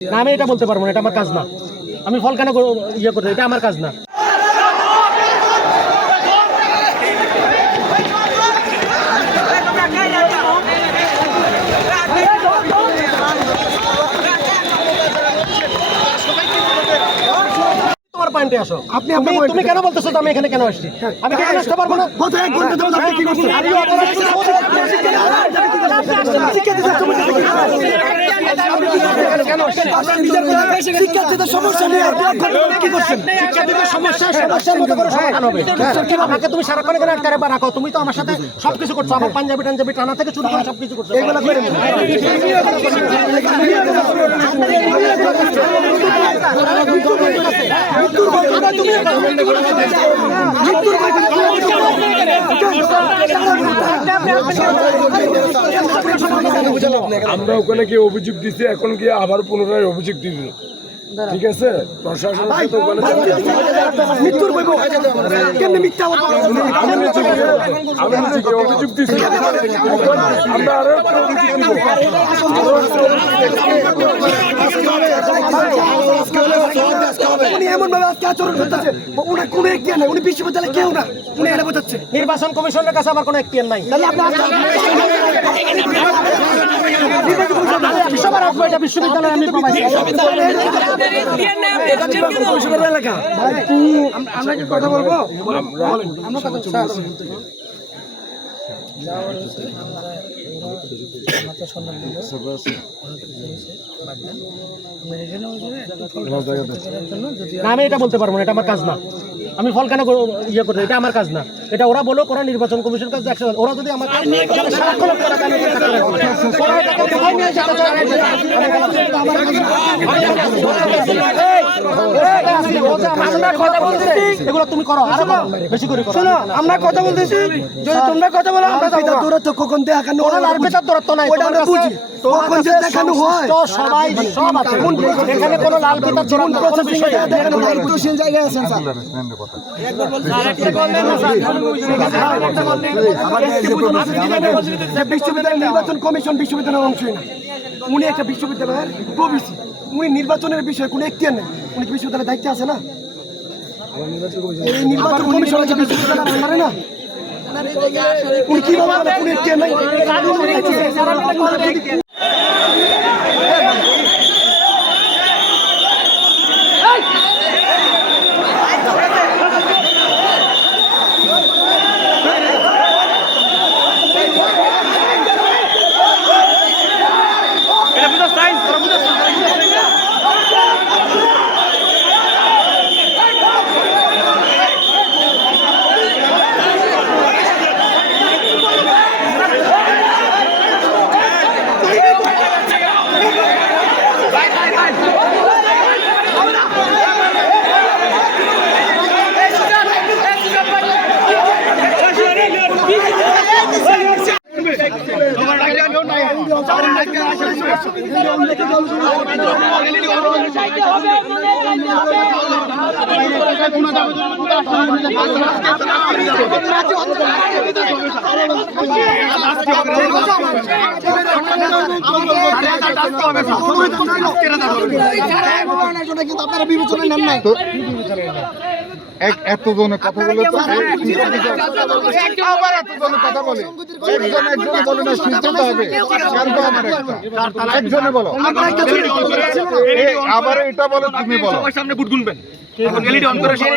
না, আমি এটা বলতে পারবো না, এটা আমার কাজ না। আমি ফল কেন ইয়ে করতে, এটা আমার কাজ না। তুমি কেন বলতেছো আমি এখানে কেন আসছি? আমি কেন আসতে পারবো না? আমাকে তুমি সারাক্ষণ এখানে আটকে রাখো। তুমি তো আমার সাথে সবকিছু করছো, আমার পাঞ্জাবি টাঞ্জাবি টানা থেকে শুরু করে সবকিছু করছো। আমরা ওখানে গিয়ে অভিযোগ দিচ্ছি, এখন গিয়ে আবার পুনরায় অভিযোগ দিল। ঠিক আছে, প্রশাসনের সাথে ওখানে অভিযোগ দিচ্ছি, আমরা আরো বিশ্ববিদ্যালয় কেউ না, উনি এটা বোঝাচ্ছে। নির্বাচন কমিশনের কাছে আমার কোনো এখতিয়ার নাই। বিশ্ববিদ্যালয় আমি আমরা কি কথা বলবো? আমি এটা বলতে পারবো না, এটা আমার কাজ না। আমি ফল কেন ইয়ে করতে, এটা আমার কাজ না। এটা ওরা বলো ওরা নির্বাচন কমিশন কাছে অ্যাকশন। ওরা যদি আমার এগুলো তুমি করো, আরো বেশি করে শোনো। আমরা কথা বলতেছি, যদি তোমরা কথা বলো আমরা দূরত্ব কখন দেখানো দূরত্ব নাই, বুঝি দেখানো হয় সবাই সব আছে। এখানে কোনো লাল ফিতার জায়গায় আছেন বিশ্ববিদ্যালয় নির্বাচন কমিশন বিশ্ববিদ্যালয়ের অংশই না। উনি একটা বিশ্ববিদ্যালয়ের প্রবিসি, উনি নির্বাচনের বিষয়ে কোনো এখতিয়ার নেই। উনি বিশ্ববিদ্যালয়ের দায়িত্বে আছে না, এই নির্বাচন কমিশন বিশ্ববিদ্যালয় পারে না। উনি কি বলবেন, কোনো এখতিয়ার নেই। আপনারা বিবেচনা নেন নাই তো, এতজনে কথা বলে তো আবার এতজনে কথা বলে, একজনে বলে না, সিদ্ধান্ত হবে একজনে বলো, আবার এটা বলো, তুমি বলো সামনে বুট গুনবেন। এলইডি অন করে সেই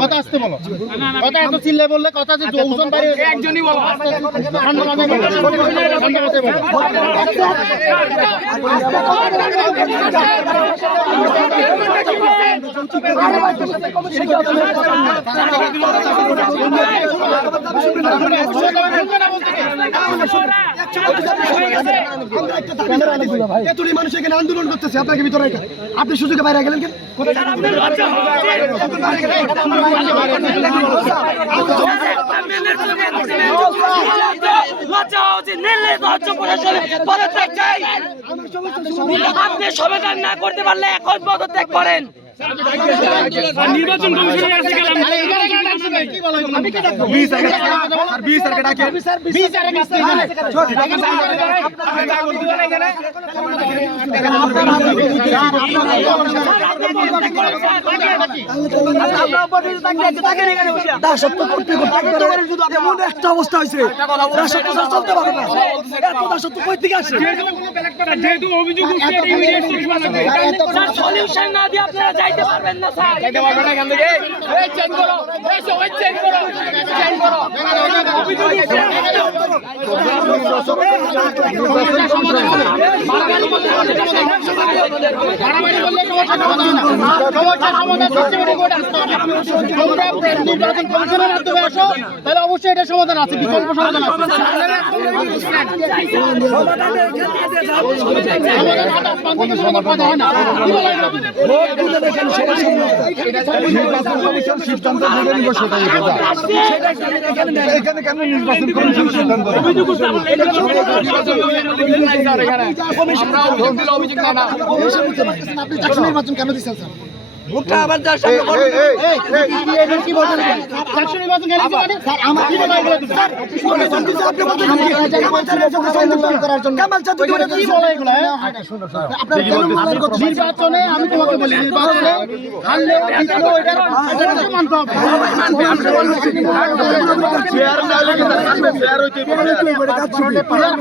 কথা আসতে বলো, কথা এত চিল্লে বললে কথা যে ওজন বাইরে একজনই বলো, মানুষ এখানে আন্দোলন করতেছে, আপনাকে ভিতরে আপনি সুযোগে বাইরে গেলেন কেন? আপনি সমাধান না করতে পারলে এখন পদত্যাগ করেন। নির্বাচন কমিশনের কাছে গেলাম কি বলা আমি কে ডাকবো 20 স্যারকে ডাকে 20 স্যারের কাছে দাসত্ব করতে করতে এমন একটা অবস্থা হয়েছে দাসত্ব চলতে পারে না এত দাসত্ব কই থেকে আসে যেহেতু অভিযোগ উঠছে ইমিডিয়েট সলিউশন না দিয়ে আপনারা যাইতে পারবেন না স্যার যাইতে পারবেন না এখান থেকে এই চেঞ্জ করো এই চেঞ্জ করো চেঞ্জ করো অভিযোগ উঠছে মারামারি বলতে নির্বাচন কমিশনের মাধ্যমে আসো তাহলে অবশ্যই এটা সমাধান আছে বিকল্প সমাধান আছে এখানে কেন নির্বাচন কমিশন সিদ্ধান্ত নির্বাচন কেন দিচ্ছেন স্যার ভোটটা আবার যার সামনে কি বলছেন চারশো নির্বাচন কেন দিবেন স্যার আমার কি বলা এগুলো স্যার আপনি করার জন্য কামাল চাঁদ কি বলা এগুলো আপনার কেন মূল্যায়ন করতে নির্বাচনে আমি তোমাকে বলি নির্বাচনে হারলেও জিতলেও এটা মানতে হবে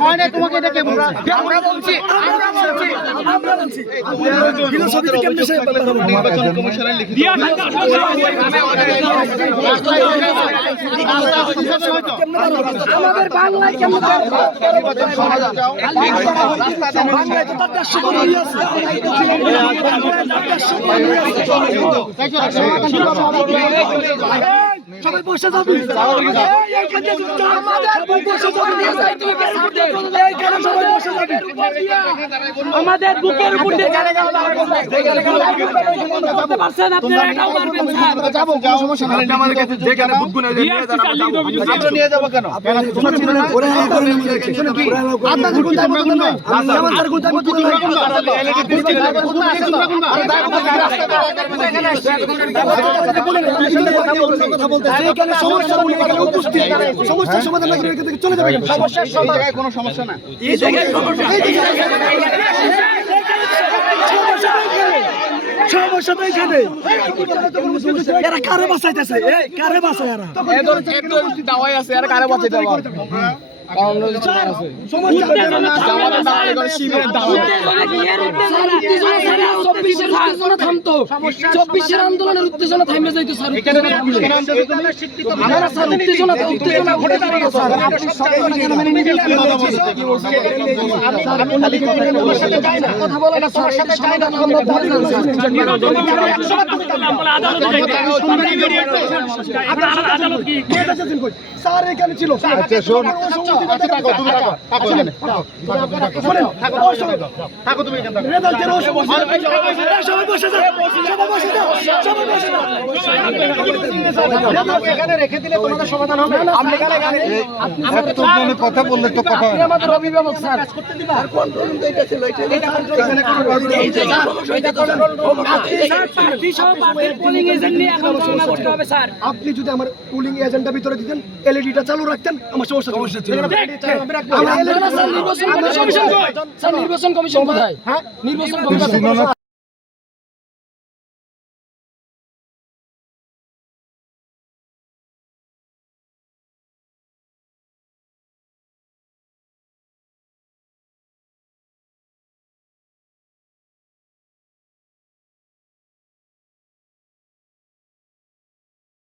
হয় না তোমাকে এটা কে বলছে আমরা বলছি নির্বাচন কমিশনের লিখিত আমাদের বাংলায় কেমন নির্বাচন সমাধান চাও বাংলায় তো তার দেড়শো কোটি আছে সবাই বসে যাবি আমাদের বুকের উপর দিয়ে চলে যাওয়া করতে পারছেন আপনারা এটাও পারবেন স্যার যাবো কোনো সমস্যা নাই আমাদের কাছে যেখানে বুকগুলো নিয়ে যান আমরা নিয়ে যাব কেন আপনাদের কোন দায়িত্ব নাই আমাদের কোন দায়িত্ব নাই কথা বলতে এখানে সমস্যা বলে এখানে উপস্থিত সমস্যার সমাধান না করে এখান থেকে চলে যাবে সমস্যা এই জায়গায় কোনো সমস্যা না এই জায়গায় সমস্যা সমস্যা তো এখানে এরা কারে বাঁচাইতেছে কারে বাঁচায় এরা দাওয়াই আছে আর কারে বাঁচাইতে পারবে চব্বিশের আন্দোলনের উত্তেজনা থামে যাইতো স্যার উত্তেজনা ঘটে দাঁড়িয়ে কথা বলে না সবার সাথে সমাধান স্যার এখানে ছিল আচ্ছা শোন থাকো তুমি থাকো তুমি এখানে সবাই বসে যাও এখানে রেখে দিলে তোমাদের সমাধান হবে আপনি কথা বললে তো কথা হয় আমাদের অভিভাবক স্যার আপনি যদি আমার পুলিং এজেন্টটা ভিতরে দিতেন এলইডিটা চালু রাখতেন আমার সমস্যা ছিল নির্বাচন কমিশন কোথায়? নির্বাচন কমিশন